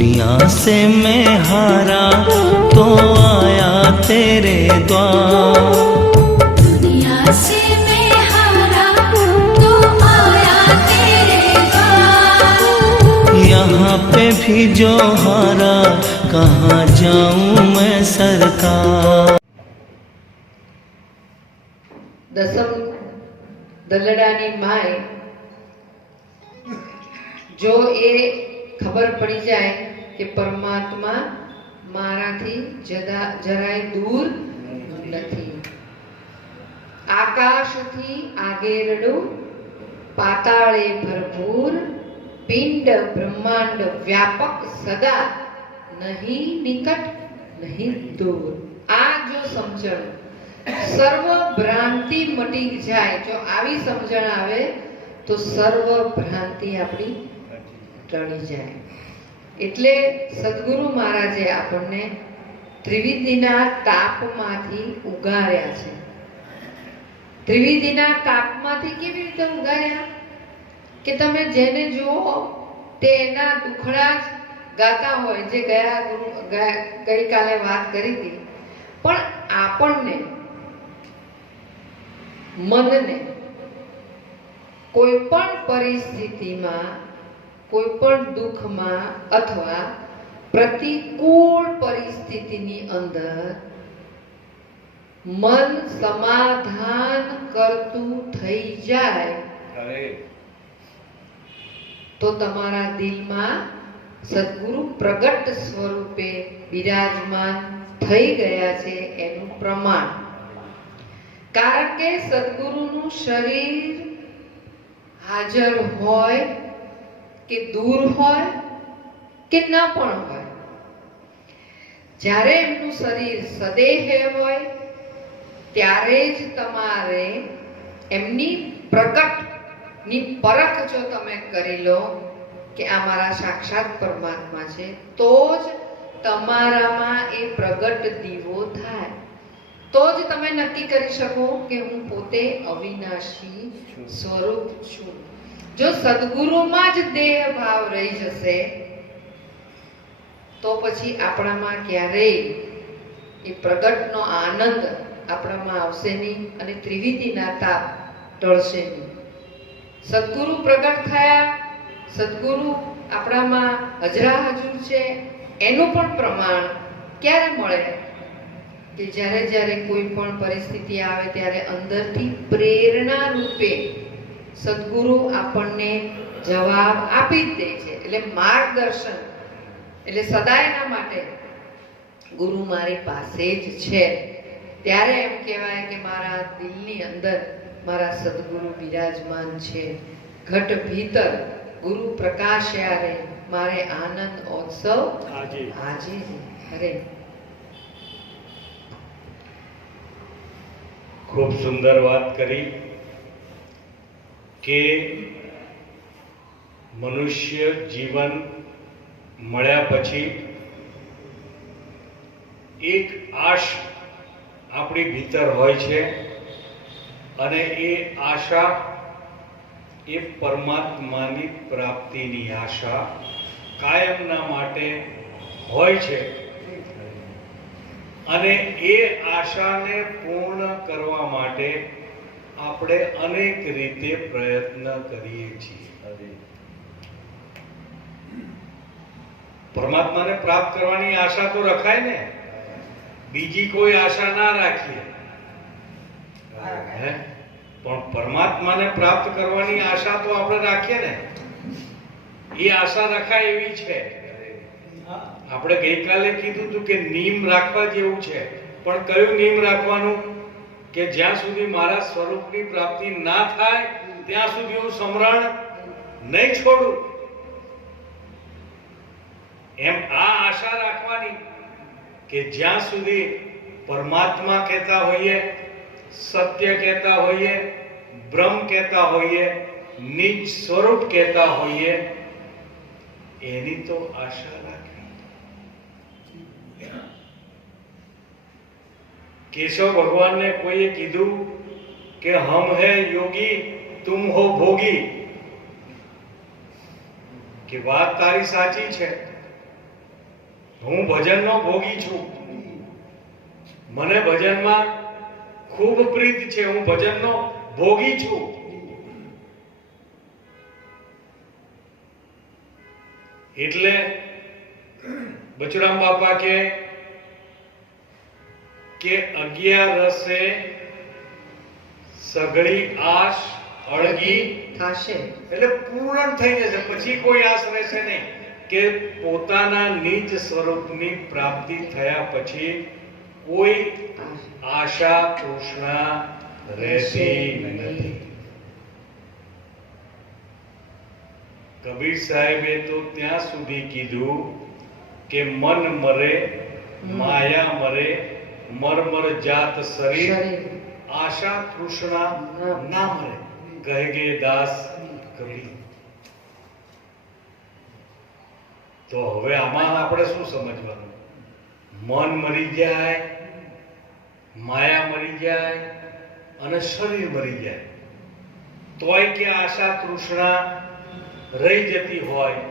दुनिया से मैं हारा तो आया तेरे द्वार, दुनिया से मैं हारा तो आया तेरे द्वार। यहाँ पे भी जो हारा कहाँ जाऊँ मैं सरकार। દસમ દલડાની માય જો એ ખબર પડી જાય કે પરમાત્મા મારાથી જરાય દૂર નથી, આકાશથી આગેરડું પાતાળે ભરપૂર, પિંડ બ્રહ્માંડ વ્યાપક સદા નહીં નિકટ નહીં દૂર। આ જો સમજણ સર્વ ભ્રાંતિ મટી જાય, જો આવી સમજણ આવે તો સર્વ ભ્રાંતિ આપણી ટળી જાય। એટલે સદગુરુ મહારાજે આપણને ત્રિવિધિના તાપમાંથી ઉગાર્યા છે। ત્રિવિધિના તાપમાંથી કેવી રીતે ઉગાર્યા કે તમે જેને જુઓ તે એના દુખડા જ ગાતા હોય, જે ગઈકાલે વાત કરી હતી। પણ આપણને મનને કોઈ પણ પરિસ્થિતિમાં, કોઈ પણ દુઃખમાં અથવા પ્રતિકૂળ પરિસ્થિતિની અંદર મન સમાધાન કરતું થઈ જાય તો તમારા દિલમાં સદગુરુ પ્રગટ સ્વરૂપે બિરાજમાન થઈ ગયા છે એનું પ્રમાણ। કારણ કે સદગુરુનું શરીર હાજર હોય કે દૂર હોય કે ન પણ હોય, જ્યારે એમનું શરીર સદેહ હોય ત્યારે જ તમારે એમની પ્રગટની પરખ જો તમે કરી લો કે આ મારા સાક્ષાત પરમાત્મા છે, તો જ તમારામાં એ પ્રગટ દીવો થાય, તો જ તમે નક્કી કરી શકો કે હું પોતે અવિનાશી સ્વરૂપ છું। જો સદગુરુમાં જ દેહ ભાવ રહી જશે તો પછી આપણામાં ક્યારેય એ પ્રગટનો આનંદ આપણામાં આવશે નહીં અને ત્રિવિધિના તાપ ટળશે નહીં। સદગુરુ પ્રગટ થયા, સદગુરુ આપણામાં હજરા હજુર છે, એનું પણ પ્રમાણ ક્યારે મળે કે જ્યારે જ્યારે કોઈ પણ પરિસ્થિતિ આવે ત્યારે અંદરથી પ્રેરણા રૂપે સદગુરુ આપણને જવાબ આપી જ દે છે। એટલે માર્ગદર્શન, એટલે સદાયના માટે ગુરુ મારી પાસે જ છે, ત્યારે એમ કહેવાય કે મારા દિલની અંદર મારા સદગુરુ બિરાજમાન છે। ઘટ ભીતર ગુરુ પ્રકાશ્યા રે, મારે આનંદ ઉત્સવ આજે હરે। खूब सुंदर बात करी कि मनुष्य जीवन मळ्या पछी एक आश आपणी भीतर होय छे अने ए आशा ए परमात्मानी प्राप्तिनी आशा कायमना माटे होय छे અને એ આશાને પૂર્ણ કરવા માટે આપણે અનેક રીતે પ્રયત્ન કરીએ છીએ। પરમાત્માને પ્રાપ્ત કરવાની આશા તો રખાય ને, બીજી કોઈ આશા ના રાખીએ, પણ પરમાત્માને પ્રાપ્ત કરવાની આશા તો આપણે રાખીએ ને, એ આશા રખાય એવી છે। આપણે ગઈકાલે કીધું હતું કે નિયમ રાખવા જેવું છે, પણ કયું નિયમ રાખવાનું કે જ્યાં સુધી મારા સ્વરૂપની પ્રાપ્તિ ના થાય ત્યાં સુધી હું સમરણ નહીં છોડું, એમ આ આશા રાખવાની કે જ્યાં સુધી પરમાત્મા કહેતા હોઈએ, સત્ય કહેતા હોઈએ, બ્રહ્મ કહેતા હોઈએ, નિજ સ્વરૂપ કહેતા હોઈએ, એની તો આશા રાખી। केशव भगवान ने कोई कीधु कि हम है योगी तुम हो भोगी, कि बात तारी साची छे, હું ભજનનો ભોગી છું, મને ભજનમાં ખૂબ પ્રીત છે, હું ભજનનો ભોગી છું. એટલે બચુરામ બાપા કે 11 રસે સઘળી આશ અળગી થશે. એટલે પૂર્ણ થઈ જશે, પછી કોઈ આશ રહેશે નહીં. કે પોતાના નિજ સ્વરૂપની પ્રાપ્તિ થયા પછી કોઈ આશા તૃષ્ણા રહેતી નથી. કબીર સાહેબે તો ત્યાં સુધી કીધું કે મન મરે માયા મરે મરમર જાત શરીર આશા તૃષ્ણા ના મરે કહેગે દાસ કબીર. તો હવે આમાં આપણે શું સમજવાનું? મન મરી જાય, માયા મરી જાય અને શરીર મરી જાય તોય કે આશા તૃષ્ણા રહી જતી હોય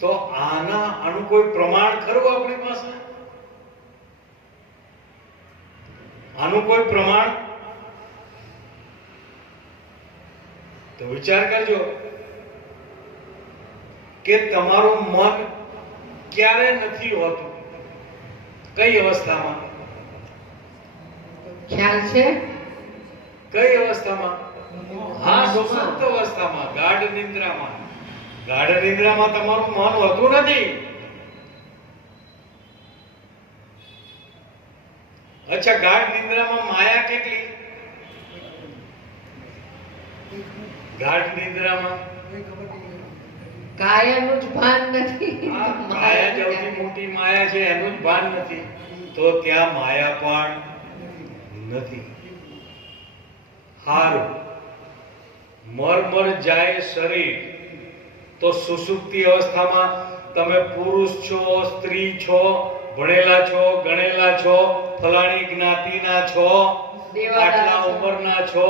તો આનું કોઈ પ્રમાણ ખરું આપણી પાસે? આનું કોઈ પ્રમાણ? તો વિચાર કરજો કે તમારું મન ક્યારે નથી હોતું, કઈ અવસ્થામાં? ખ્યાલ છે? કઈ અવસ્થામાં? હા, સુષુપ્ત અવસ્થામાં, ગાઢ નિંદ્રામાં. ગાઢ નિંદ્રામાં તમારું મન હોતું નથી. અચ્છા, ગાઢ નિંદ્રામાં માયા કેટલી? ગાઢ નિંદ્રામાં કાયાનું જ ભાન નથી. માયા સૌથી મોટી માયા છે, એનું જ ભાન નથી. તો ત્યાં માયા પણ નથી. હારું, મર જાય શરીર તો સુષુપ્તિ અવસ્થામાં તમે પુરુષ છો, સ્ત્રી છો, ભણેલા છો, ગણેલા છો, ફલાણી જ્ઞાતિના છો, આટલા ઉંમરના છો,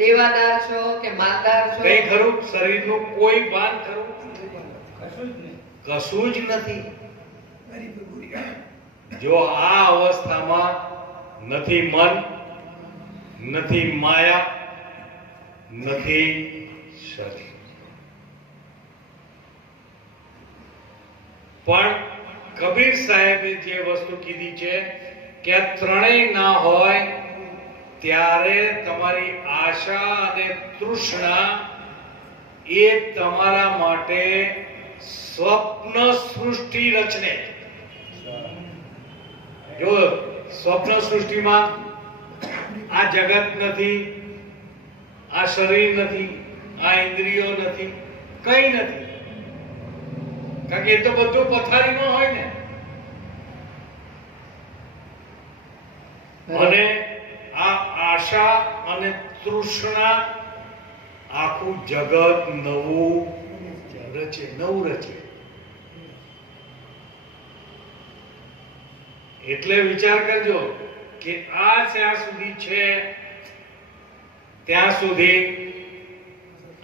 દેવાદાર છો કે માલદાર છો, કઈ ખરું? શરીરનું કોઈ ભાન ખરું? કશું જ નથી. જો આ અવસ્થામાં નથી મન, નથી માયા, નથી શરીર. પણ કબીર સાહેબે જે વસ્તુ કીધી છે કે આ ત્રણેય ના હોય ત્યારે તમારી આશા અને તૃષ્ણા એ તમારા માટે સ્વપ્ન સૃષ્ટિ રચને. જો સ્વપ્ન સૃષ્ટિમાં આ જગત નથી, આ શરીર નથી, આ ઇન્દ્રિયો નથી, કઈ નથી. કારણ કે એ તો બધું પથારીમાં હોય ને. અને આ આશા અને તૃષ્ણા આખું જગત નવું રચે. એટલે વિચાર કરજો કે આ જ્યાં સુધી છે ત્યાં સુધી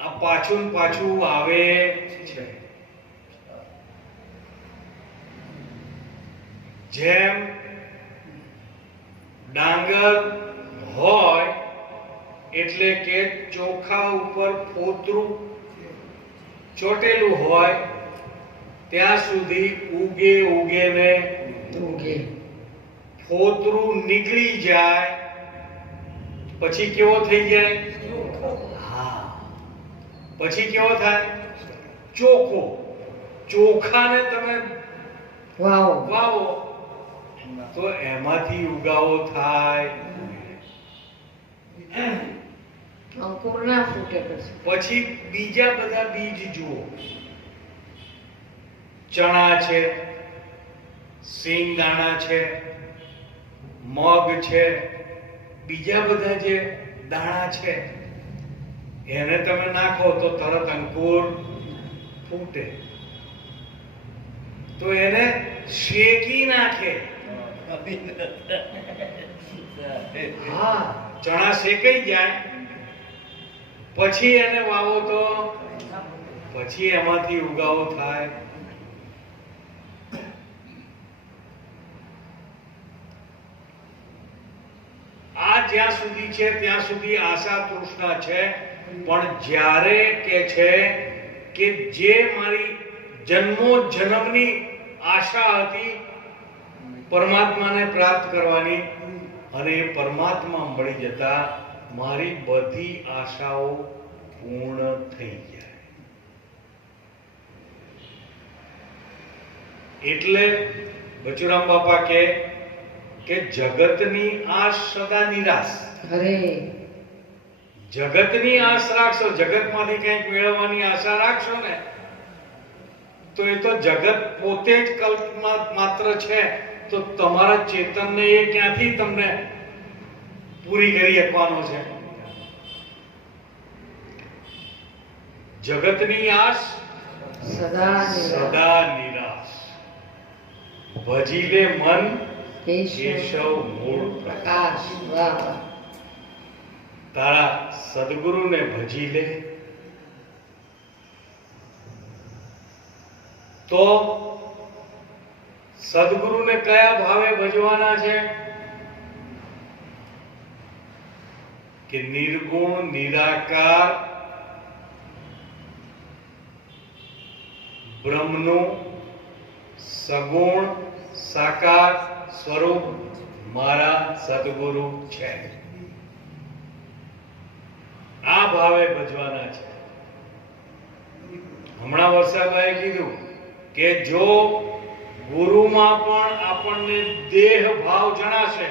આ પાછું આવે છે. જેમ ડાંગર હોય એટલે કે ચોખા ઉપર ફોતરું ચોટેલું હોય ત્યાં સુધી ઉગે ને ફોતરું નીકળી જાય પછી કેવો થઈ જાય? હા, પછી કેવો થાય? ચોખ્ખો. ચોખાને તમે વાવો તો એમાંથી ઉગાવો થાય. અંકુર ના ફૂટે. પછી બીજા બધા બીજ જુઓ. ચણા છે, સિંગદાણા છે, મગ છે, બીજા બધા જે દાણા છે એને તમે નાખો તો તરત અંકુર ફૂટે. તો એને શેકી નાખે. હા, ચણા શેકાઈ જાય પછી એને વાવો તો પછી એમાંથી ઉગાવો થાય. જ્યાં સુધી છે ત્યાં સુધી આશા તૃષ્ણા છે, પણ જ્યારે કે છે કે જે મારી જન્મો જન્મની આશા હતી પરમાત્માને પ્રાપ્ત કરવાની, અને એ પરમાત્મા મળી જતા મારી બધી આશાઓ પૂર્ણ થઈ જાય. એટલે બચુરામ બાપા કે જગતની આશ સદા નિરાશ. હરે જગતની આશ રાખશો, જગતમાંથી કંઈક મેળવવાની આશા રાખશો ને તો એ તો જગત પોતે જ કલ્પના માત્ર છે. તો તમારા ચેતનને એ ક્યાંથી તમને પૂરી કરી શકવાનો છે? જગતની આશ સદા સદા નિરાશ. ભજી લે મન કેશવ કેશવ મૂળ પ્રકાશ. પ્રકાશ. વાહ વાહ. તારા સદગુરુને ભજી લે તો સદગુરુને કયા ભાવે ભજવાના છે? કે નિર્ગુણ નિરાકાર બ્રહ્મનું સગુણ સાકાર સ્વરૂપ મારા સદગુરુ છે. આ ભાવે ભજવાના છે. હમણાં વરસાદભાઈએ કીધું કે જો ગુરુમાં પણ આપણને દેહ ભાવ જણાશે,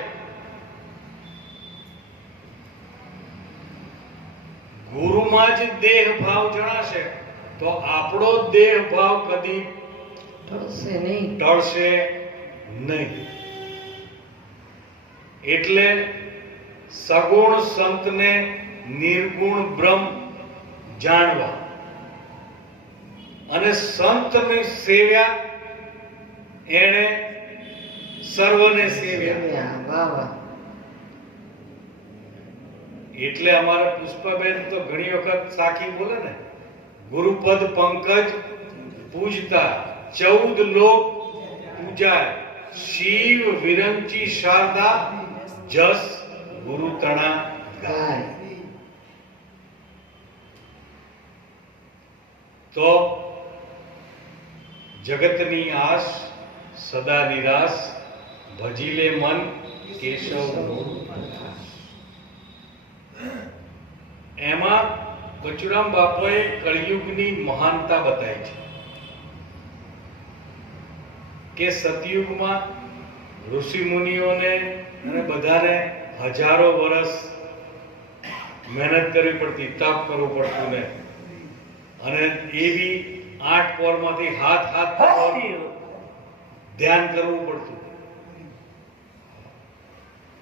ગુરુમાં જ દેહ ભાવ જણાશે તો આપણો દેહ ભાવ કદી ટળશે નહીં. ટળશે નહીં. એટલે સગુણ સંતને નિર્ગુણ બ્રહ્મ જાણવા અને સંતની સેવ્યા એણે સર્વને સેવ્યા. વાહ વાહ. એટલે અમારા પુષ્પાબેન તો ઘણી વખત સાખી બોલે ને, ગુરુપદ પંકજ પૂજતા 14 લોક પૂજાય, શિવ વિરંચી શારદા જસ ગુરુ તણા ગાય. તો જગતની આશ સદા નિરાશ, ભજી લે મન કેશવ મૂળ પ્રકાશ. એમાં બચુરામ બાપુએ કળિયુગની મહાનતા બતાવી છે કે સતયુગમાં ઋષિ મુનિઓને અને બધાને હજારો વર્ષ મહેનત કરવી પડતી, તપ કરવું પડતું ને, અને એવી 8 પહોરમાંથી હાથ ધ્યાન કરવું પડતું.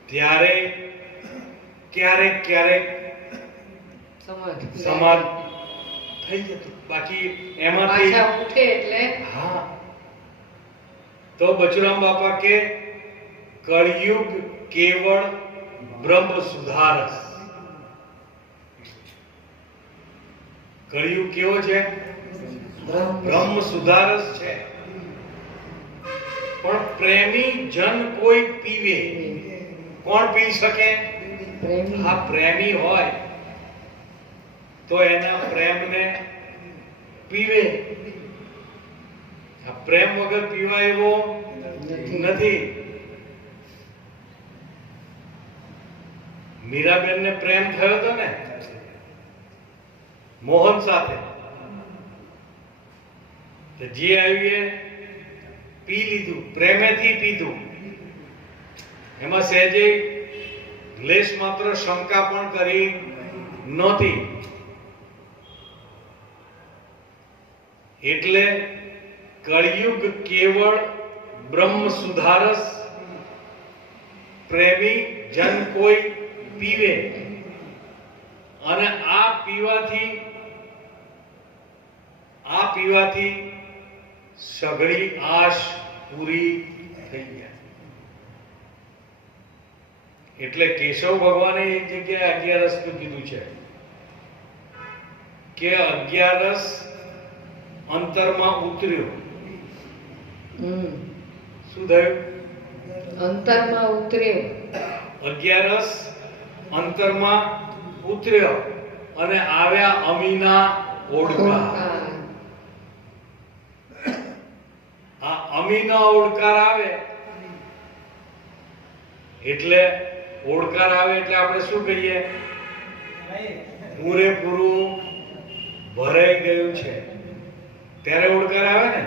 ત્યારે ક્યારેક સમાજ થઈ જતું, બાકી એમાંથી પાછા ઉઠે એટલે હા. તો બચુરામ બાપા કે કળિયુગ કેવળ બ્રહ્મ સુધારસ. કળિયુગ કેવો છે? બ્રહ્મ સુધારસ છે. પણ પ્રેમી જન કોઈ પીવે. કોણ પી શકે? પ્રેમી. હા, પ્રેમી હોય તો એના પ્રેમને પીવે. આ પ્રેમ વગર પીવાય એવો નથી. મીરાબેનને પ્રેમ થયો હતો ને મોહન સાથે, તો જે આવ્યું એ પી લીધું, પ્રેમેથી પીધું. એમાં સહેજે લેશ માત્ર શંકા પણ કરી નહોતી. એટલે કળિયુગ કેવળ બ્રહ્મ સુધારસ, પ્રેમી જન કોઈ પીવે. અને આ પીવાથી સઘળી આશ પૂરી થઈ જાય. એટલે કેશવ ભગવાને એક જગ્યાએ 11 નું કીધું છે કે 11 અંતરમાં ઉતર્યો. શું થયું? અંતરમાં ઉતર્યો. 11 અંતરમાં ઉતર્યો અને આવ્યા અમીના ઓડકાર. આ અમીનો ઓડકાર આવે એટલે આપણે શું કહીએ? પૂરેપૂરું ભરાઈ ગયું છે ત્યારે ઓડકાર આવે ને.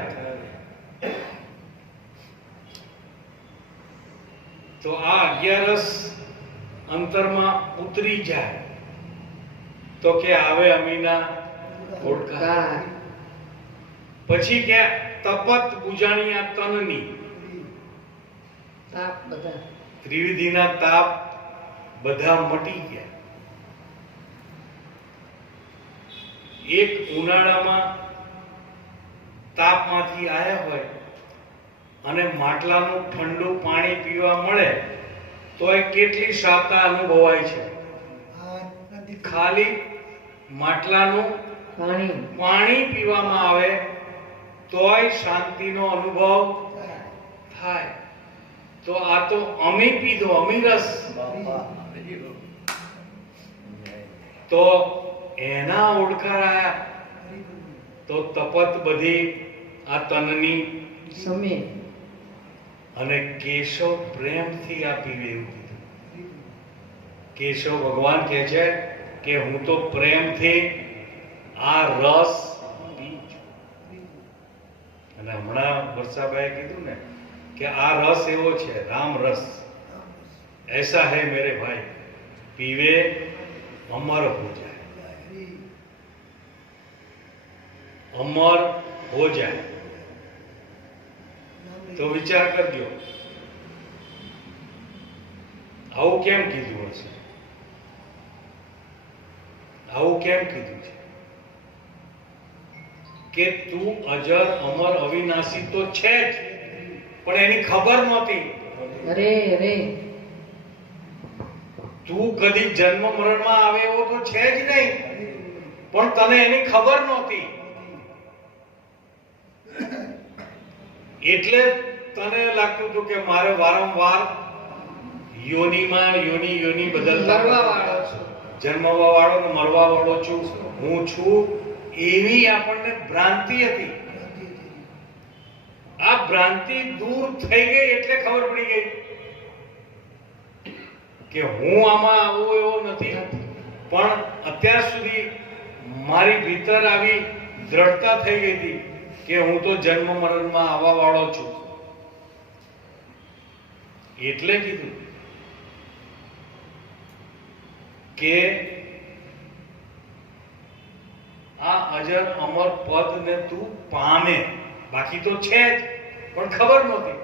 તો આ 11 અંતરમાં ઉતરી જાય તો કે આવે અમીના ઓડકાર. પછી કે તપત બુજાણિયા તનની, તાપ બધા ત્રિવિધિના તાપ બધા મટી ગયા. એક ઉનાળામાં તાપમાંથી આયા હોય અને માટલાનું ઠંડુ પાણી પીવા મળે તો એ કેટલી શાંતા અનુભવાય છે. ખાલી માટલાનું પાણી પીવામાં આવે તોય શાંતિનો અનુભવ થાય. તો આ તો અમી પીધો, અમી રસ. તો એના ઓડકાર આયા તો તપત બધી આ તનની સમે. અને કેશવ પ્રેમથી આ પીવે એવું કીધું. કેશવ ભગવાન કહે છે કે હું તો પ્રેમથી આ રસ પીઉં છું. અને હમણાં વર્ષાભાઈએ કીધું ને કે આ રસ એવો છે, રામ રસ. ऐसा है मेरे भाई, पीवे अमर हो जाए, अमर हो जाए. તો વિચાર કરજો, આવું કેમ કીધું હશે? આવું કેમ કીધું છે કે તું અજર અમર અવિનાશી તો છે જ, પણ એની ખબર નહોતી. અરે અરે તું કદી જન્મ મરણમાં આવે એવો તો છે જ નહીં, પણ તને એની ખબર નહોતી. એટલે તને લાગતું હતું કે મારે વારંવાર યોની બદલતા મરવા વાળો છું, જન્મવા વાળો ને મરવા વાળો છું, હું છું, એવી આપણને ભ્રાંતિ હતી. આ ભ્રાંતિ દૂર થઈ ગઈ એટલે ખબર પડી ગઈ કે હું આમાં આવો એવો નથી, પણ અત્યાર સુધી મારી ભીતર આવી દ્રઢતા થઈ ગઈ હતી કે હું તો જન્મ મરણમાં આવવા વાળો છું. એટલે કીધું કે આ અજર અમર પદ ને તું પામે. બાકી તો છે જ, પણ ખબર નહોતી.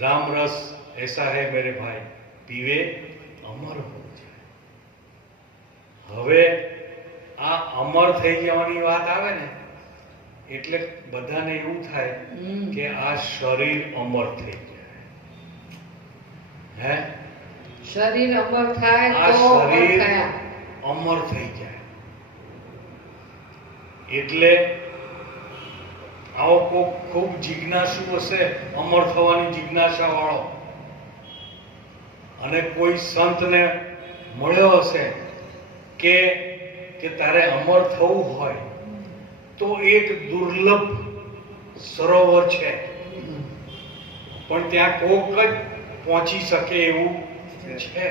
राम रस ऐसा है मेरे भाई, पीवे अमर हो जाए. હવે આ અમર થઈ જવાની વાત આવે ને એટલે બધાને એવું થાય કે આ શરીર અમર થઈ જાય. હે, શરીર અમર થાય આ તો શરીર થયા. અમર થઈ જાય. એટલે આવો કોક ખૂબ જિજ્ઞાસુ હશે, અમર થવાની જિજ્ઞાસા વાળો, અને કોઈ સંતને મળ્યો હશે કે તારે અમર થવું હોય તો એક દુર્લભ સરોવર છે, પણ ત્યાં કોક જ પહોંચી શકે એવું છે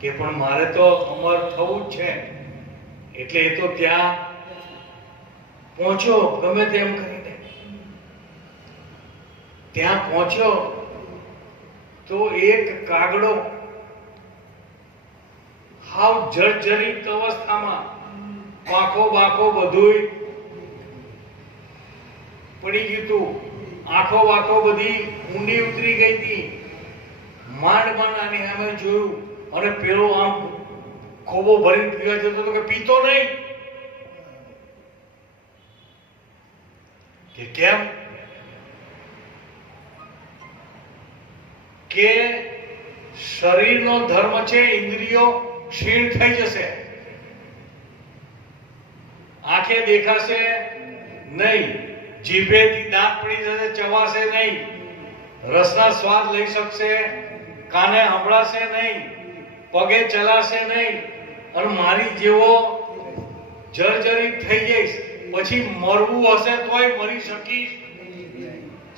કે પણ મારે તો અમર થવું જ છે. એટલે એ તો ત્યાં પહોંચ્યો ગમે તેમ કરીને. ત્યાં પહોંચ્યો તો એક કાગડો હાવ જર્જરિત અવસ્થામાં, પાંખો બાખો બધુંય પડી ગયું હતું, આંખો બાખો બધી ઊંડી ઉતરી ગઈ હતી. માંડ આની સામે જોયું અને પેલો આમ ખોબો ભરીને પીવા જતો હતો કે પીતો નહીં. કે કેમ? કે શરીરનો ધર્મ છે, ઇન્દ્રિયો ક્ષીણ થઈ જશે, આંખે દેખાશે નહીં, જીભેથી દાંત પડી જશે, ચવાશે નહીં, રસના સ્વાદ લઈ શકશે કાને સંભળાશે નહીં, પગે ચલાશે નહીં, અને મારી જેવો જર્જરિત થઈ જઈશ, પછી મરવું હશે તોય મરી શકીશ,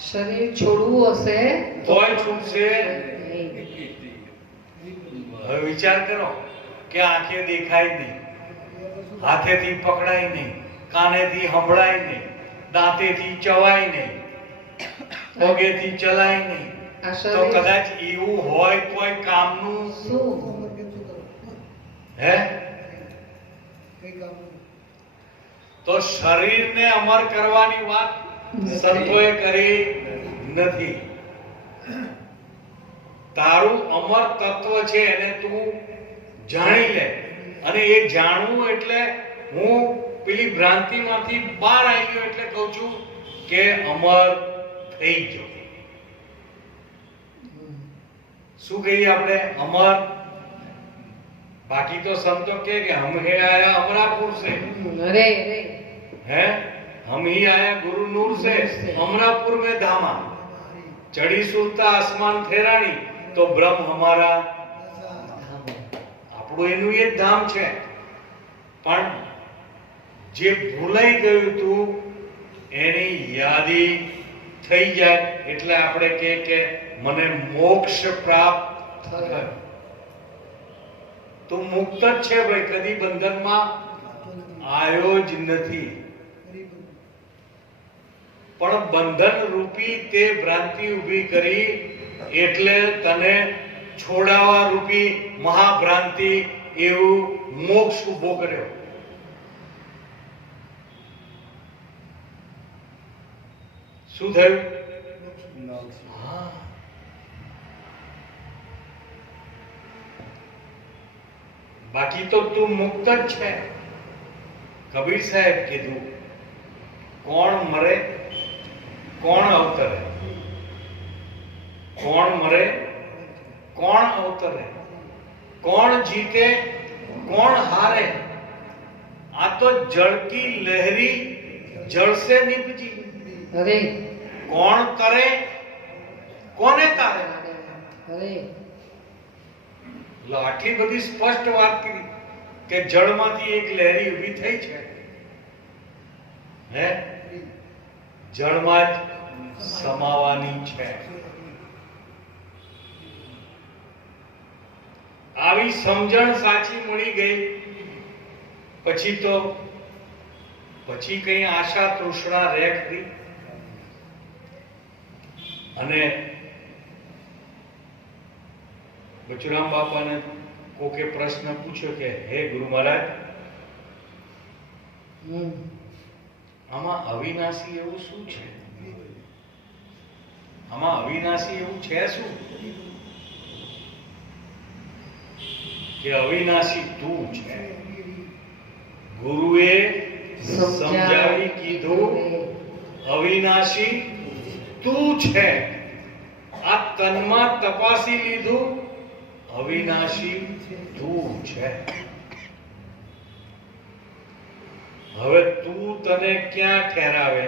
શરીર છોડવું હશે તોય છૂટશે. નહીં. હવે વિચાર કરો કે આંખે દેખાય નહીં, હાથેથી પકડાય નહીં, કાનેથી સંભળાય નહીં, દાંતેથી ચવાય નહીં, પગેથી ચલાય નહીં, આ તો શરીર કદાચ એવું હોય કોઈ કામનું શું? હે? તો શરીરને અમર કરવાની વાત સંતોએ કરી નથી. તારું અમર તત્વ છે એને તું જાણી લે, અને એ જાણવું એટલે હું પેલી ભ્રાંતિમાંથી બહાર આવી ગયો એટલે કહું છું કે અમર થઈ જાઓ. શું કહીએ આપણે? અમર. બાકી તો સંતો કે હમ હે આયા અમરાપુર से, અરે રે है हम ही आया गुरु नूर से, अमरापुर में धामा, चढ़ी सुरता आसमान थेराणी, तो ब्रह्म हमारा આપણું એનું એ જ ધામ છે. પણ જે ભૂલાઈ ગયું તું એની યાદી થઈ જાય એટલે આપણે કે મને મોક્ષ પ્રાપ્ત થયો. તું મુક્ત જ છે ભાઈ, કદી બંધનમાં આવ્યો જ નથી. પણ બંધન રૂપી તે ભ્રાંતિ ઊભી કરી એટલે તને છોડાવા રૂપી મહાભ્રાંતિ એવું મોક્ષ ઊભો કર્યો. શું થયું? હા. બાકી તો તું મુક્ત જ છે. કબીર સાહેબ કીધું, કોણ મરે કોણ અવતરે, કોણ મરે કોણ અવતરે, કોણ જીતે કોણ હારે, આ તો જળકી લહેરી જળ સે નિપજી. અરે કોણ તરે કોને તારે. અરે આટલી બધી સ્પષ્ટ વાત કરી કે જળમાંથી એક લહેરી ઊભી થઈ છે, હે જળમાં જ સમાવાની છે. આવી સમજણ સાચી મળી ગઈ પછી કઈ આશા તૃષ્ણા રહે ખરી? અને બચુરામ બાપાને કોકે પ્રશ્ન પૂછ્યો કે હે ગુરુ મહારાજ, આમાં અવિનાશી એવું શું છે? આમાં અવિનાશી એવું છે શું કે અવિનાશી તું છે? ગુરુએ સમજાવી કીધું અવિનાશી તું છે. આ તનમાં તપાસી લીધું અવિનાશી તું છે. હવે તું તને ક્યાં ઠેરાવે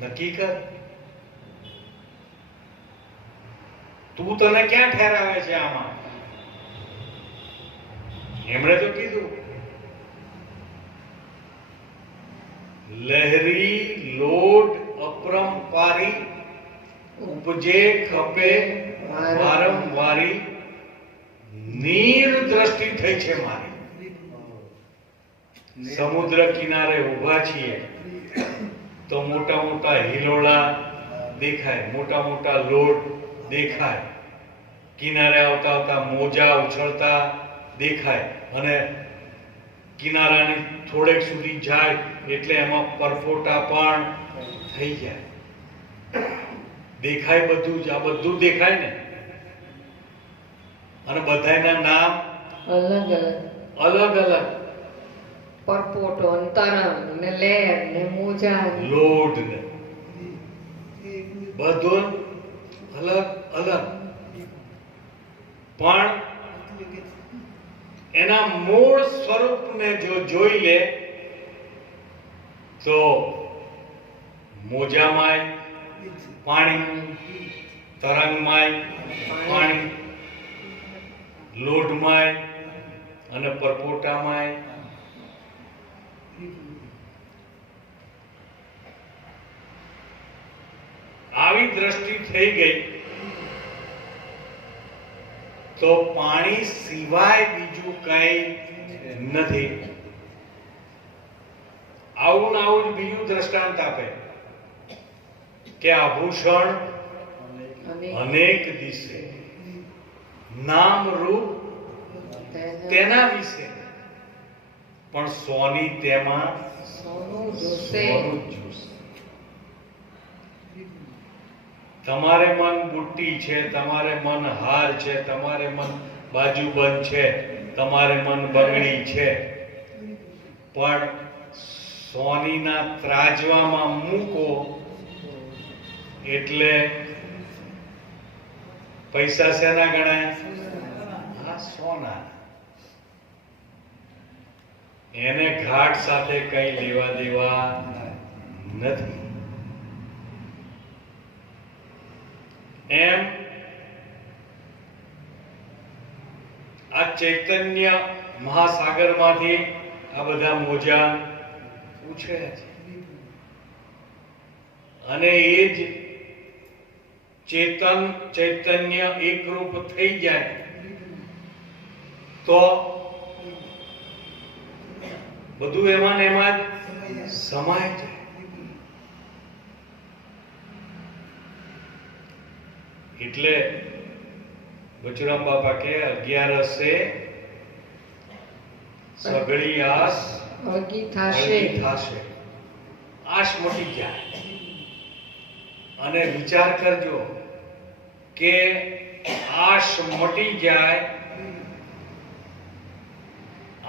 નક્કી કર. તું તને ક્યાં ઠેરાવે છે આમાં? એમણે તો કીધું લહેરી લોટ અપરંપારી, ઉપજે ખપે વારંવારી, નીર દ્રષ્ટિ થઈ છે મારી. સમુદ્ર કિનારે ઉભા છીએ તો મોટા મોટા હિલોળા દેખાય, મોટા મોટા લોટ દેખાય, કિનારે આવતા આવતા મોજા ઉછળતા દેખાય, અને કિનારાની થોડેક સુધી જાય એટલે એમાં પરફોટા પણ થઈ જાય. દેખાય બધું જ. આ બધું દેખાય ને, અને બધાના નામ અલગ અલગ અલગ. પરપોટો ને તરંગ ને લહેર ને મોજા ને લોડ ને બધું અલગ અલગ. પણ એના મૂળ સ્વરૂપને જો જોઈ લે તો મોજામાં પાણી, તરંગમાય પાણી, લોઢમાય અને પરપોટામાય. આવી દ્રષ્ટિ થઈ ગઈ તો પાણી સિવાય બીજું કઈ નથી. આવું ને આવું જ બીજું દ્રષ્ટાંત આપે કે આભૂષણ અનેક દિશે, નામ રૂપ તેના વિશે, પણ સોની તેમાં સોનું જોશે. સોનું જ જોશે. તમારે મન બુટ્ટી છે, તમારે મન હાર છે, તમારે મન બાજુબંધ છે, તમારે મન બંગડી છે, પણ સોનીના ત્રાજવામાં મૂકો એટલે પૈસા શેના ગણાય? હા, સોના. એને ઘાટ સાથે કઈ લેવા દેવા નથી. એમ આ ચૈતન્ય મહાસાગરમાંથી આ બધા મોજા ઉછળ્યા છે અને એ જ ચૈતન્ય એકરૂપ થઈ જાય તો બધું એમાં ને એમાં જ સમાય જાય. એટલે બચુરામ બાપા કે 11 સગળી આસ અળગી હળવી થાશે. થાશે. આશ મટી જાય. અને વિચાર કરજો કે આશ મટી જાય,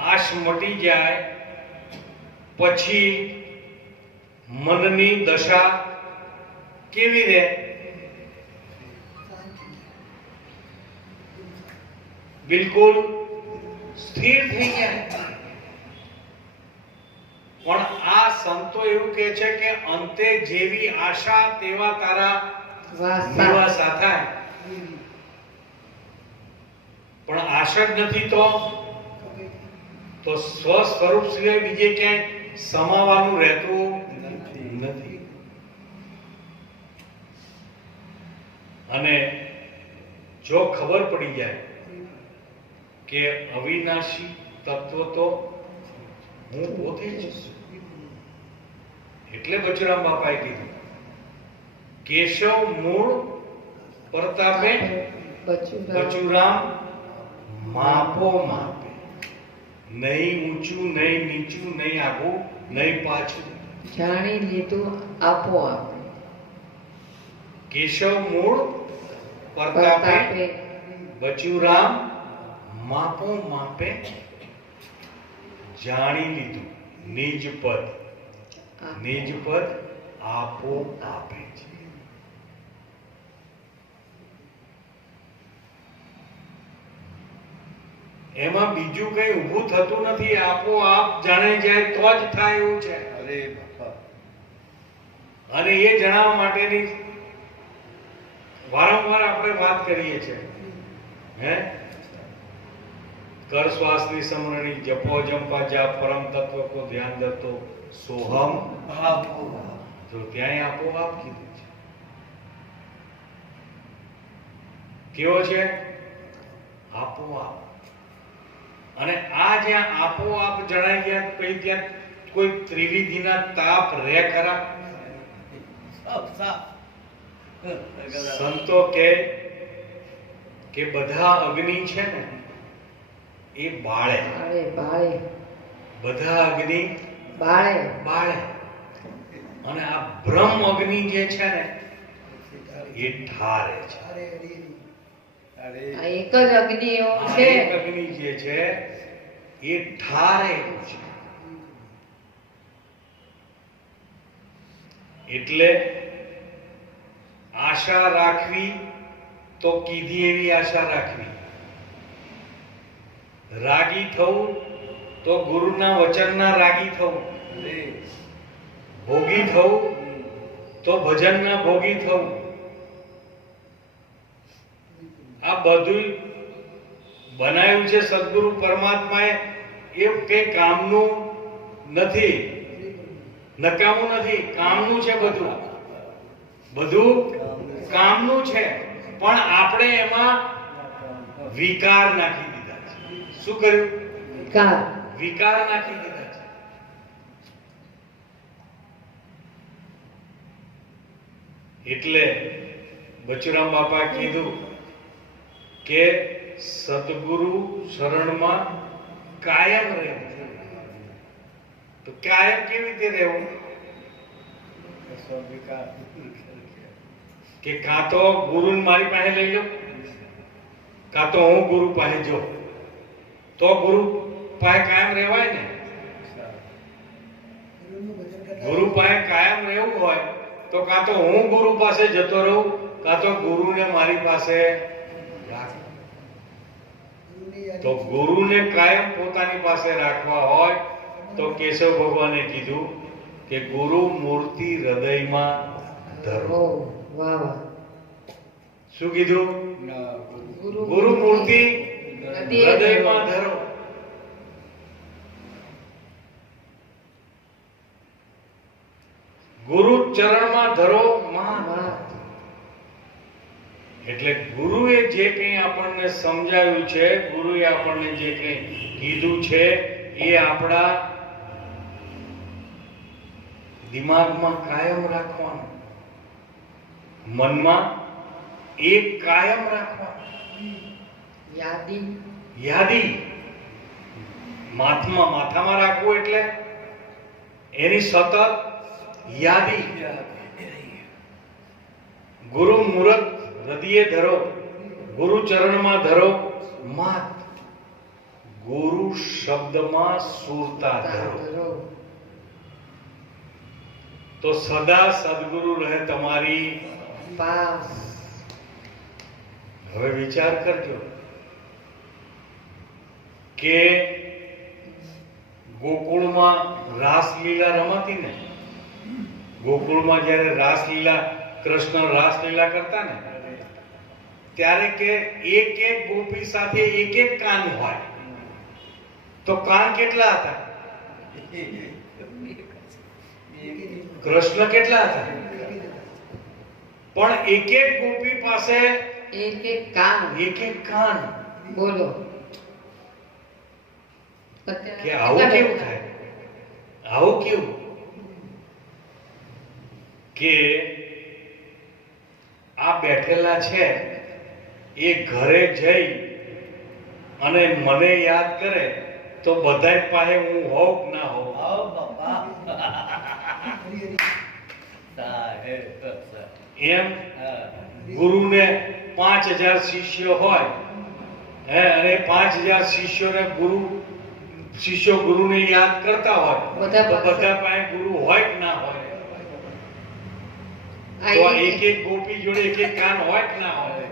આશ મટી જાય પછી મનની દશા કેવી રહે? બિલકુલ સ્થિર થઈ જાય. પણ આ સંતો એવું કહે છે કે અંતે જેવી આશા તેવા તારા વાસા. નિવાસા થાય. પણ આશા જ નથી તો સ્વ સ્વરૂપ સિવાય બીજે ક્યાંય સમાવાનું રહેતું નથી. અને જો ખબર પડી જાય કે અવિનાશી તત્વ તો હું પોતે જ છું, એટલે બચુરામ બાપાએ કીધું કેશવ મૂળ પ્રતાપે બચુરામ માપો માપે. નહીં ઊંચું, નહીં નીચું, નહીં આગું, નહીં પાછું. જાણી લીધું આપોઆપ. કેશવ મૂળ પ્રતાપે બચુરામ માપો માપે. જાણી લીધું નિજ પદ, નિજ પદ આપો આપે છે. એમાં બીજું કઈ ઊભું થતું નથી. આપો આપ જાણે જાય તો જ થાય એવું છે. અરે બાપા, અને એ જણાવવા માટેની વારંવાર આપણે વાત કરીએ છીએ. હે कर श्वास ની સમરણી જપો જંપા જા પરમ તત્વ કો ધ્યાન દતો સોહમ આપો. તો ત્યાં આપોઆપ કીધું છે. કેવો છે? આપોઆપ. અને આ જ્યાં આપોઆપ જણાઈ ગયા પછી ત્યાં કોઈ ત્રિવિધિના તાપ રે ખરા? સંતો કે બધા અગ્નિ છે ને એ બાળે. બાળે. બધા અગ્નિ બાળે. બાળે. અને આ બ્રહ્મ અગ્નિ જે છે ને એ ઠારે છે. આ એક જ અગ્નિ એવો આ છે. એક અગ્નિ જે છે એ ઠારે એવું છે. એટલે આશા રાખવી તો કીધી એવી આશા રાખવી. રાગી થવું તો ગુરુના વચનના રાગી થવું. ભોગી થવું તો ભજનના ભોગી થવું. આ બધું બનાવ્યું છે સદગુરુ પરમાત્માએ, એ કઈ કામનું નથી, નકામું નથી, કામનું છે. બધું બધું કામનું છે, પણ આપણે એમાં વિકાર નાખી દીધા છે. શું કર્યું? વિકાર નાખી દીધા છે. એટલે બચુરામ બાપા કીધું કે સદગુરુ શરણમાં કાયમ રહેવું. તો કાયમ કેવી રીતે રહેવું? કે કાં તો ગુરુને મારી પાસે લઈ લો, કાં તો હું ગુરુ પાસે જાઉં, તો ગુરુ પાસે કાયમ રહેવાય ને. ગુરુ પાસે કાયમ રહેવું હોય તો કાં તો હું ગુરુ પાસે જતો રહું, કાં તો ગુરુને મારી પાસે રાખ. તો ગુરુને કાયમ પોતાની પાસે રાખવા હોય તો કેશવ ભગવાને કીધું કે ગુરુ મૂર્તિ હૃદયમાં ધરો. વાહ વાહ. શું કીધું? ગુરુ મૂર્તિ હૃદયમાં ધરો. ગુરુ ચરણમાં ધરો મહાન. એટલે ગુરુએ જે કંઈ આપણને સમજાવ્યું છે, ગુરુએ આપણને જે કંઈ કીધું છે, એ આપણા દિમાગમાં કાયમ રાખવાનું, મનમાં એ કાયમ રાખવાનું. યાદી માથામાં રાખવું એટલે એની સતત યાદી. ગુરુ મૂરત હૃદયે ધરો, ગુરુ ચરણમાં ધરો માત, ગુરુ શબ્દમાં સુરતા ધરો. તો સદા સદગુરુ રહે તમારી પાસ. હવે વિચાર કરજો કે ગોકુળમાં રાસલીલા રમાતી ને, ગોકુળમાં જ્યારે રાસલીલા, કૃષ્ણ રાસલીલા કરતા ને, ત્યારે કે એક એક ગોપી સાથે એક એક કાન હોય. તો કાન કેટલા હતા? કૃષ્ણ કેટલા હતા? પણ એક એક ગોપી પાસે એક એક કાન. બોલો કે આવું કેવું થાય? આવું કેવું કે આ બેઠેલા છે એ ઘરે જઈ અને મને યાદ કરે તો બધાય પાસે હું હોઉં કે ના હોઉં? એમ ગુરુને 5000 શિષ્યો હોય, અને 5000 શિષ્યોને શિષ્યો ગુરુને યાદ કરતા હોય, તો બધા પાસે ગુરુ હોય કે ના હોય? તો એક એક ગોપી જોડે એક એક કાન હોય કે ના હોય?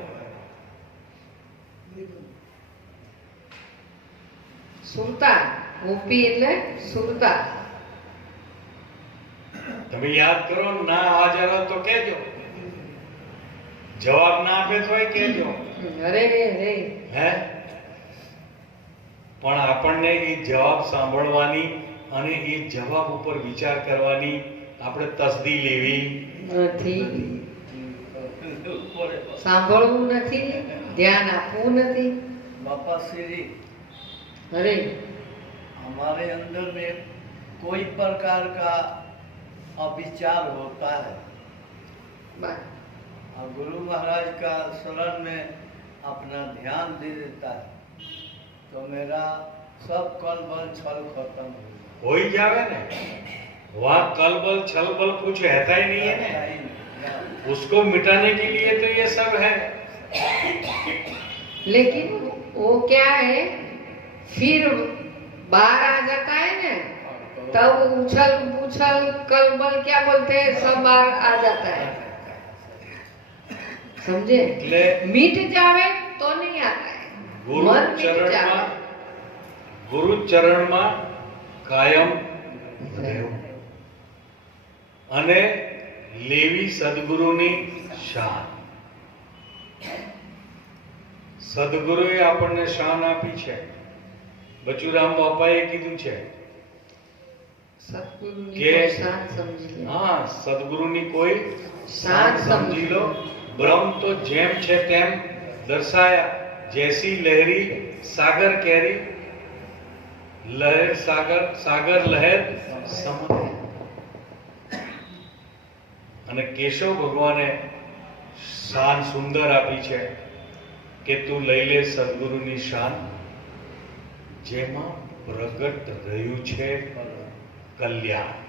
સુરતા. ગોપી એટલે સુરતા. તમે યાદ કરો, ના હાજર હોય તો કહેજો, જવાબ ના આપે તો કહેજો. અરે રે હે, પણ આપણને એ જવાબ સાંભળવાની અને એ જવાબ ઉપર વિચાર કરવાની આપણે તસદી લેવી નથી, સાંભળવું નથી, ધ્યાન આપવું નથી. बापा श्री अरे हमारे अंदर में कोई प्रकार का अविचार होता है बा- और गुरु महाराज का शरण में अपना ध्यान दे देता है तो मेरा सब कल बल छल खत्म हो ही जावे ने. वहाँ कल बल छल बल कुछ रहता ही नहीं है ना. उसको मिटाने के लिए तो ये सब है. लेकिन वो क्या है, फिर बाहर आ जाता है ना, तब उछल उछल कलबल क्या बोलते हैं, सब बाहर आ जाता है. समझे? એટલે मिट जावे तो नहीं आता है, मन मिट जावे. ગુરુ ચરણમાં કાયમ રહેવું અને લેવી સદગુરુની શાન. સદગુરુએ આપણને શાન આપી છે. બચુરામ બાપાએ કીધું છે સદગુરુની કે કોઈ શાન સમજી લે. હા, સદગુરુની કોઈ શાન સમજી લો. બ્રહ્મ તો જેમ છે તેમ દર્શાયા, જૈસી લહેરી સાગર કેરી, લહેર સાગર, સાગર લહેર સમય. અને કેશવ ભગવાને શાન સુંદર આપી છે કે તું લઈ લે સદગુરુની શાન, જેમાં પ્રગટ રહ્યું છે કલ્યાણ.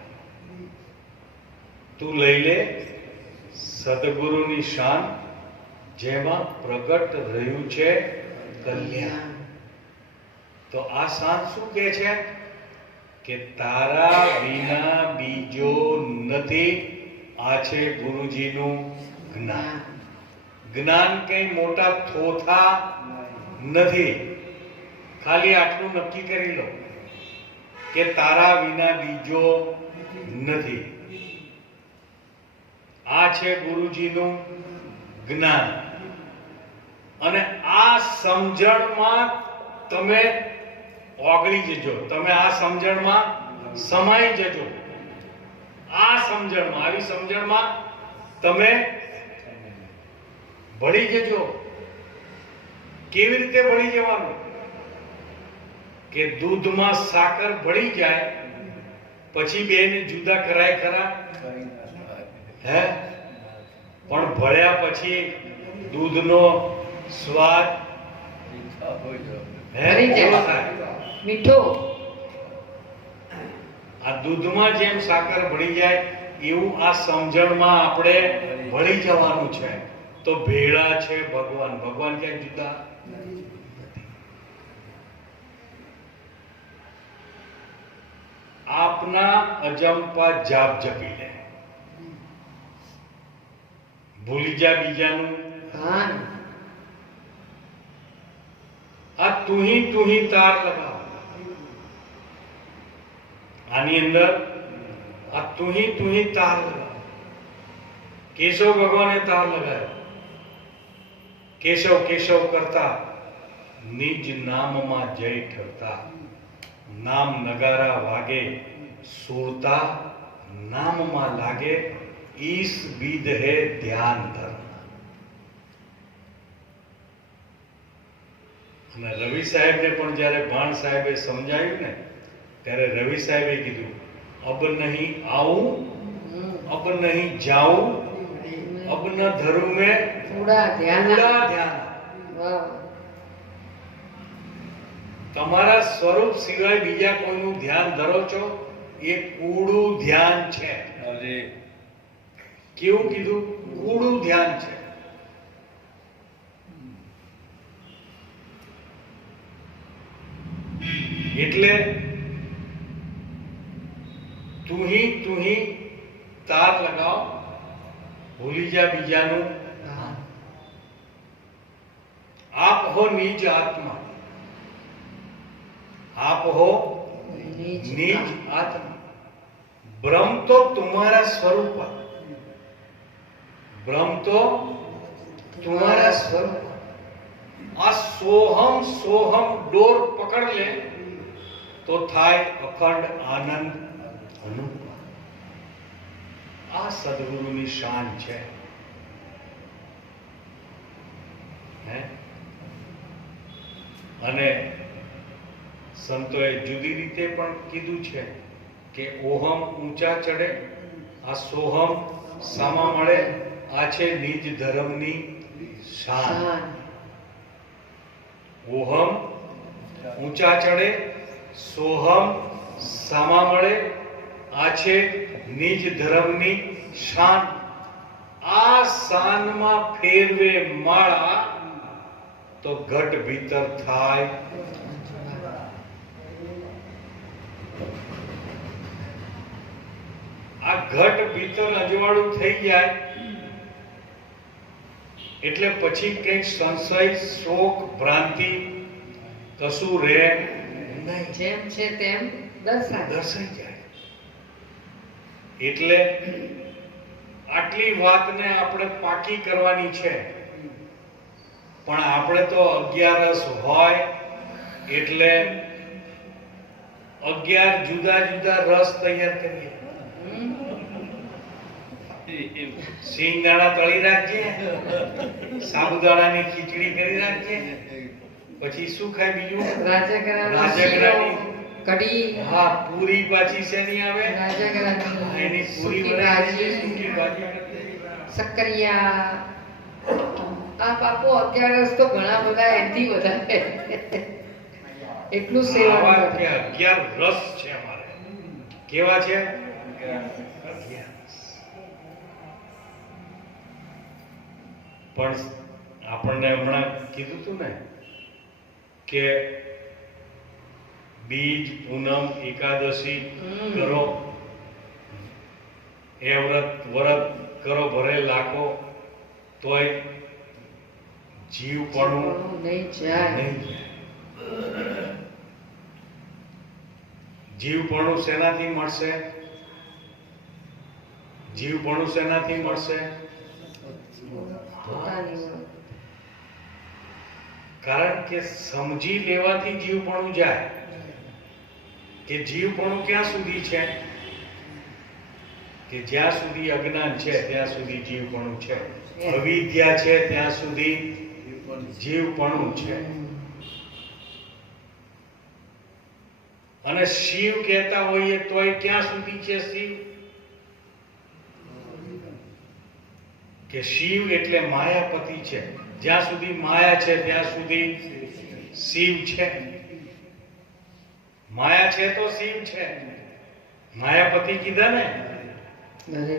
તું લઈ લે સદગુરુની શાન, જેમાં પ્રગટ રહ્યું છે કલ્યાણ. તો આ શાન શું કહે છે કે તારા વિના બીજો નથી, આ છે ગુરુજીનું જ્ઞાન. જ્ઞાન કઈ મોટા થોથા નથી. ખાલી આટલું નક્કી કરી લો કે તારા વિના બીજો નથી. આ છે ગુરુજીનું જ્ઞાન. અને આ સમજણમાં તમે ઓગળી જજો, તમે આ સમજણમાં સમાઈ જજો. આ સમજણમાં, આવી સમજણમાં તમે ભળી જજો. કેવી રીતે ભળી જવાનું? કે દૂધમાં સાકર ભળી જાય પછી બેને જુદા કરાય ખરા? હે? પણ ભળ્યા પછી દૂધનો સ્વાદ ભળી જાય. મીઠો. આ દૂધમાં જેમ સાકર ભળી જાય એવું આ સમજણમાં આપણે ભળી જવાનું છે. તો ભેળા છે ભગવાન. ભગવાન ક્યાં જુદા? આપના અજંપા જાપ જપી લે, ભૂલી જા બીજાનું ભાન. આ તુહી તાર લગાવ. આની અંદર આ તુહી તાર લગાવ. કેશવ ભગવાને તાર લગાવ્યો. કેશવ કેશવ કરતા નિજ નામમાં જય ઠરતા, નામ નગારા વાગે સુરતા, નામમાં લાગે ઈસ બીદ હે ધ્યાન ધરના. અને રવિ સાહેબને પણ જ્યારે ભાણ સાહેબે સમજાવ્યું ને ત્યારે રવિ સાહેબે કીધું, અબ નહીં આવું, અબ નહીં જાઉં, અબ ન ધરું મેં પૂરા ધ્યાન. ધ્યાન. વાહ. તમારા સ્વરૂપ સિવાય બીજા કોઈનું ધ્યાન ધરો છો એ કૂડું ધ્યાન છે. કેવું કીધું? કૂડું ધ્યાન છે. એટલે તુહી તાર લગાવ, ભૂલી જા બીજાનું. आप हो निज आत्मा, आप हो निज आत्मा. ब्रह्म तो तुम्हारा स्वरूप है. ब्रह्म तो तुम्हारा स्वरूप. આ સોહમ સોહમ ડોર પકડ લે તો થાય અખંડ આનંદ અનુભવ. આ સદગુરુની શાન છે. હે? અને સંતોએ જુદી રીતે પણ કીધું છે કે ઓહમ ઊંચા ચડે, આ સોહમ સામા મળે. આ છે નિજ ધર્મની શાન. શાન. ઓહમ ઊંચા ચડે, સોહમ સામા મળે. આ છે નિજ ધર્મની શાન. આ શાનમાં ફેરવે માળા તો ઘટ ભીતર થાય. આ ઘટ ભીતર અજવાળું થઈ જાય એટલે પછી કંઈક સંશય, શોક, ભ્રાંતિ કશું રહે નહીં. જેમ છે તેમ દર્શાય. દર્શાઈ જાય. એટલે આટલી વાતને આપણે પાકી કરવાની છે પણ આપણે તો 11 હોય એટલે 11 જુદા જુદા રસ તૈયાર કરીએ. સિંગદાણા તળી રાખજે, સાબુદાણાની ખીચડી કરી રાખજે, પછી શું ખાય બીજું? રાજગરાની કઢી, હા, પૂરી પાછી શેની આવે? રાજગરાની એની પૂરી સૂકી બનાવી ભાજી, સૂકી ભાજી. સક્કરિયા. આ પાપો 11 તો ઘણા બધા એથી વધારે એટલું સેવન આવા કરે. કે 11 રસ છે અમારે. કેવા છે? 11. પણ આપણને હમણાં કીધું તું ને કે બીજ, પૂનમ, એકાદશી કરો, એ વ્રત કરો, ભરે લાખો, તોય જીવપણું નહીં જાય. નહીં જાય. જીવપણું શેનાથી મળશે? જીવપણું શેનાથી મળશે? પોતાની ઓળખ. કારણ કે સમજી લેવાથી જીવપણું જાય. કે જીવપણું ક્યાં સુધી છે? કે જ્યાં સુધી અજ્ઞાન છે ત્યાં સુધી જીવપણું છે, અવિદ્યા છે ત્યાં સુધી જીવપણું છે. અને શિવ કહેતા હોઈએ તોય ક્યાં સુધી છે શિવ? કે શિવ એટલે માયાપતિ છે. જ્યાં સુધી માયા છે ત્યાં સુધી શિવ છે. માયા છે તો શિવ છે. માયાપતિ કીધા ને અરે,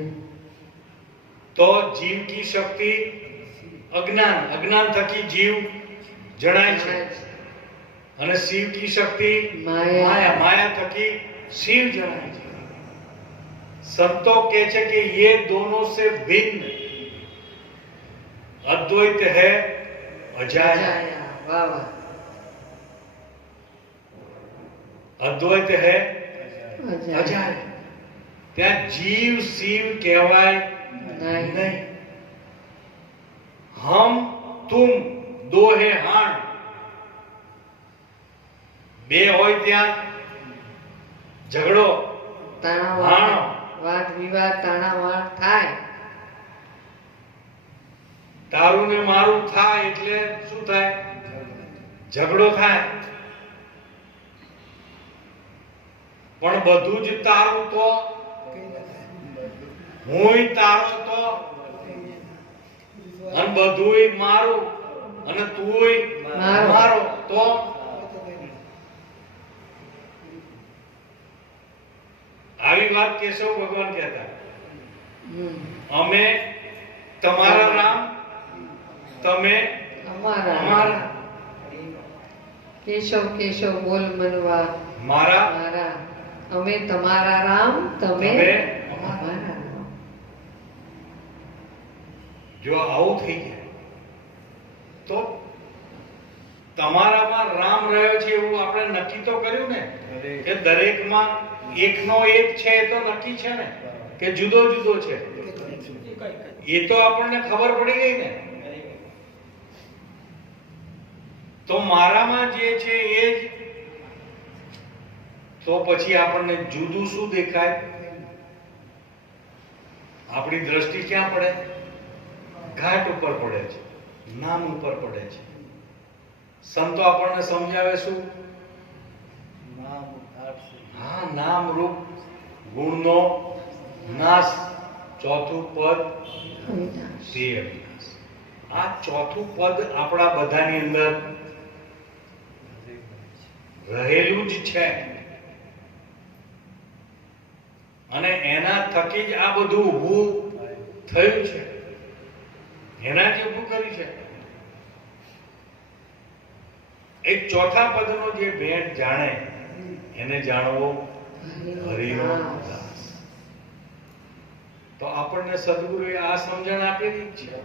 તો જીવ કી શક્તિ અજ્ઞાન, અજ્ઞાન થકી જીવ જણાય છે. અને શિવ કી શક્તિ માયા. માયા, માયા થકી शिव जनाए છે. संतों કહે છે કે ये दोनों से भिन्न अद्वैत है अजाया. वाह वाह. अद्वैत है અજાય. अजाया. ત્યાં जीव शिव કહેવાય નહીં. नहीं. हम तुम दो है हाण. બે હોય ત્યાં ઝઘડો તાણાવાણ, વાદ વિવાદ તાણાવાણ થાય. તારું ને મારું થાય એટલે શું થાય? ઝઘડો થાય. પણ બધું જ તારું તો, હુંય તારો તો, અને બધુંય મારું અને તુંય મારો તો. આવી વાત કેશવ ભગવાન કહેતા, અમે તમારા રામ, તમે અમારા. અમારા. કેશવ કેશવ બોલ મનવા મારા મારા. અમે તમારા રામ, તમે તમે અમારા રામ. જો આવું થઈ જાય તો તમારામાં રામ રહ્યો છે એવું આપણે નક્કી તો કર્યું ને કે દરેકમાં એકનો એક છે. એ તો નક્કી છે ને કે જુદો જુદો છે. એ તો આપણને ખબર પડી ગઈ ને. તો મારામાં જે છે એ જ, તો પછી આપણને જુદું શું દેખાય? આપણી દ્રષ્ટિ ક્યાં પડે? ઘાટ ઉપર પડે છે, નામ ઉપર પડે છે. સંતો આપણને સમજાવે શું? नाम घाट से હા, નામ રૂપ ગુણનો નાશ. ચોથું પદ અવિનાશ. તે અવિનાશ. આ ચોથું પદ આપણા બધાની અંદર રહેલું જ છે. અને એના થકી જ આ બધું ઊભું થયું છે. એના જ ઊભું કર્યું છે. એક ચોથા પદનો જે ભેદ જાણે એને જાણવો હરિનો દાસ. તો આપણને સદગુરુએ આ સમજણ આપેલી જ છે.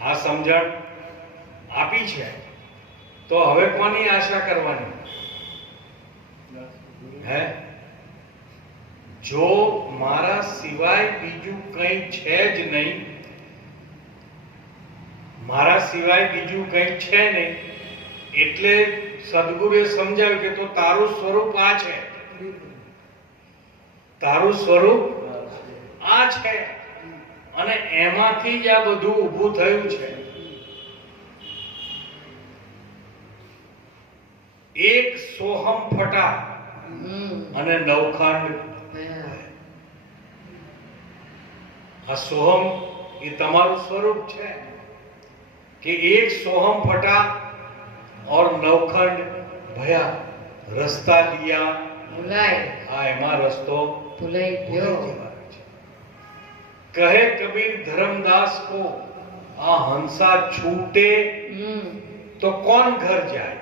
આ સમજણ આપી છે. તો હવે કોની આશા કરવાની? હે? જો મારા સિવાય બીજું કંઈ છે જ નહીં મારા સિવાય બીજું કંઈ છે નહીં, એટલે સદગુરુએ સમજાવ્યું કે તો તારું સ્વરૂપ આ છે, તારું સ્વરૂપ આ છે, અને એમાંથી જ આ બધું ઊભું થયું છે. એક સોહમ ફટા અને નવખંડ. આ સોહમ એ તમારું સ્વરૂપ છે કે એક સોહમ ફટા और नवखंड भया रस्ता लिया. ભૂલાય हाँ एमा रस्तो ભૂલાઈ ગયો. कहे कबीर धर्मदास को आ हंसा छूटे तो कौन घर जाए.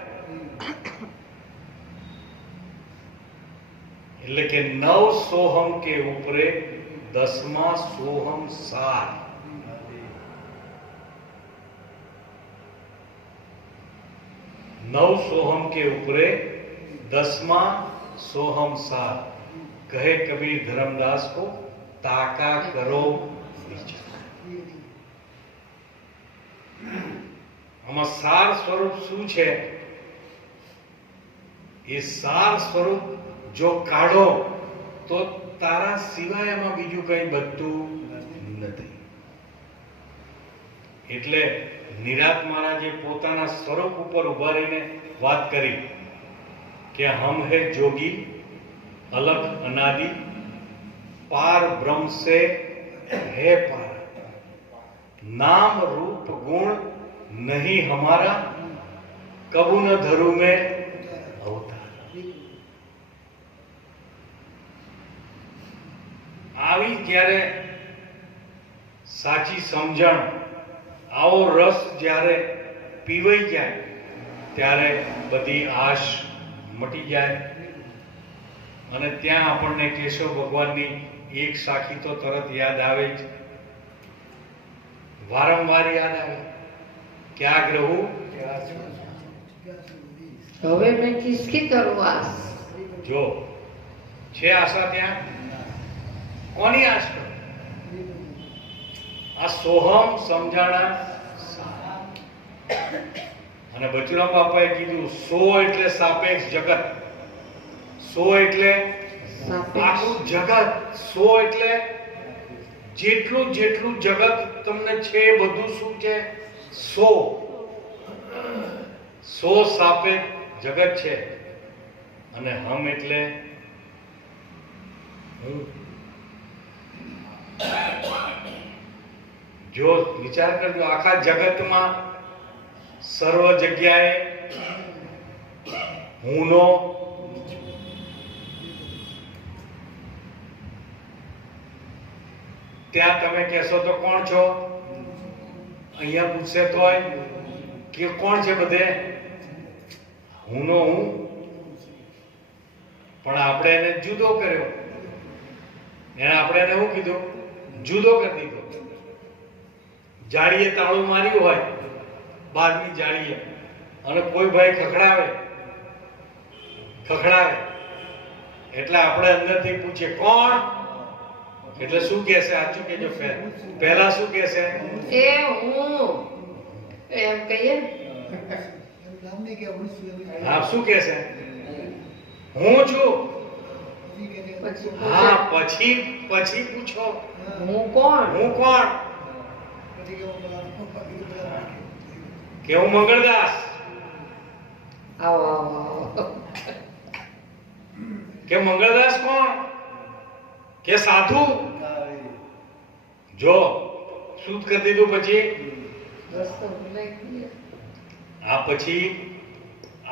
એટલે કે નવ સોહમ કે ઉપરે 10મા સોહમ સાર. नव सोहम के ऊपरे 10मा सोहम सार. कहे कबीर धर्मदास को ताका करो विचार. આમાં સાર સ્વરૂપ શું છે? એ સાર સ્વરૂપ જો કાઢો તો તારા સિવાય એમાં બીજું કઈ બચતું નથી. એટલે નિરાત મહારાજે પોતાના સ્વરૂપ ઉપર ઉભા રહીને વાત કરી કે હમ હે જોગી અલગ અનાદિ પાર બ્રહ્મ સે હે પાર नाम रूप गुण नहीं हमारा कबू न धरू में अवतार. આવી જ્યારે સાચી સમજણ, આવો રસ જ્યારે પીવાઈ જાય ત્યારે બધી આશ મટી જાય. અને ત્યાં આપણને કેશવ ભગવાનની એક સાખી તો તરત યાદ આવે જ, વારંવાર યાદ આવે. ક્યાં ગ્રહું હવે મેં કિસકી કરું આસ. જો છે આશા ત્યાં, કોની આશ કરો? આ સોહમ સમજાણા. અને બચુરામ બાપાએ કીધું સો એટલે સાપેક્ષ જગત, સો એટલે આખું જગત, સો એટલે જેટલું જેટલું જગત તમને છે એ બધું શું છે? સો. સો સાપેક્ષ જગત છે. અને હમ એટલે હું. જો વિચાર કરજો, આખા જગતમાં સર્વ જગ્યાએ હુંનો ત્યાં તમે કહેશો તો કોણ છો? અહીંયા પૂછશે તોય કે કોણ છે? બધે હુંનો હું. પણ આપણે એને જુદો કર્યો. આપણે એને શું કીધું? જુદો કરી દીધો. જાળીએ તાળું માર્યું હોય, બહારની જાળીએ, અને કોઈ ભાઈ ખખડાવે એટલે આપણે અંદરથી પૂછીએ કોણ? એટલે શું કહેશે? સાચું કહેજો. પહેલા શું કહેશે? એ હું એમ કહીએ. હા, શું કહેશે? હું છું. હા, પછી પૂછો હું કોણ? હું કોણ? કે હું મંગળદાસ. આવો આવો આવો. કે મંગળદાસ કોણ? કે સાધુ. જો શુદ્ધ કરી દીધું પછી રસ્તો ભૂલાઈ ગયો. આ પછી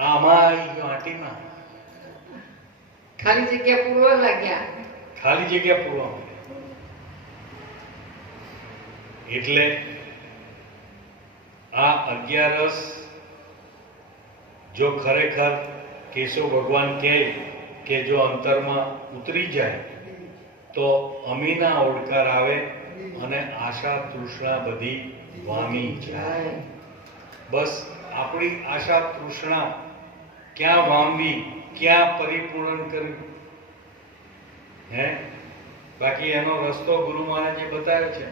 આમાં આવી ગયો, આંટીમાં ખાલી જગ્યા પૂરવા લાગ્યા. ખાલી જગ્યા પૂરવા. એટલે આ 11 જો ખરેખર કેશવ ભગવાન કહે કે જો અંતરમાં ઉતરી જાય તો અમીના ઓડકાર આવે અને આશા તૃષ્ણા બધી વામી જાય. બસ આપણી આશા તૃષ્ણા ક્યાં વામવી, ક્યાં પરિપૂર્ણ કરવી? હે, બાકી એનો રસ્તો ગુરુ મહારાજે બતાવ્યો છે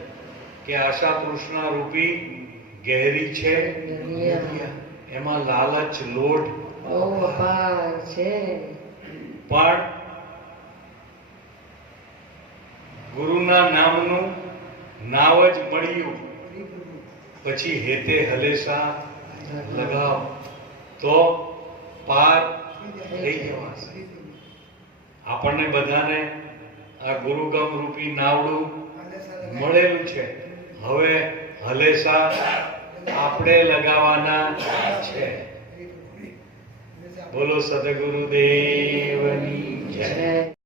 કે આશા તૃષ્ણા રૂપી ગહેરી છે એમાં લાલચ લોઢ બહુ અપાર છે. પણ ગુરુના નામનું નાવ જ મળ્યું પછી હેતે હલેસા લગાવ તો પાર થઈ જવાશે. આપણને બધાને આ ગુરુગમ રૂપી નાવડું મળેલું છે. હવે હલેસા આપણે લગાવવાના છે. બોલો સદગુરુદેવની જય. જય.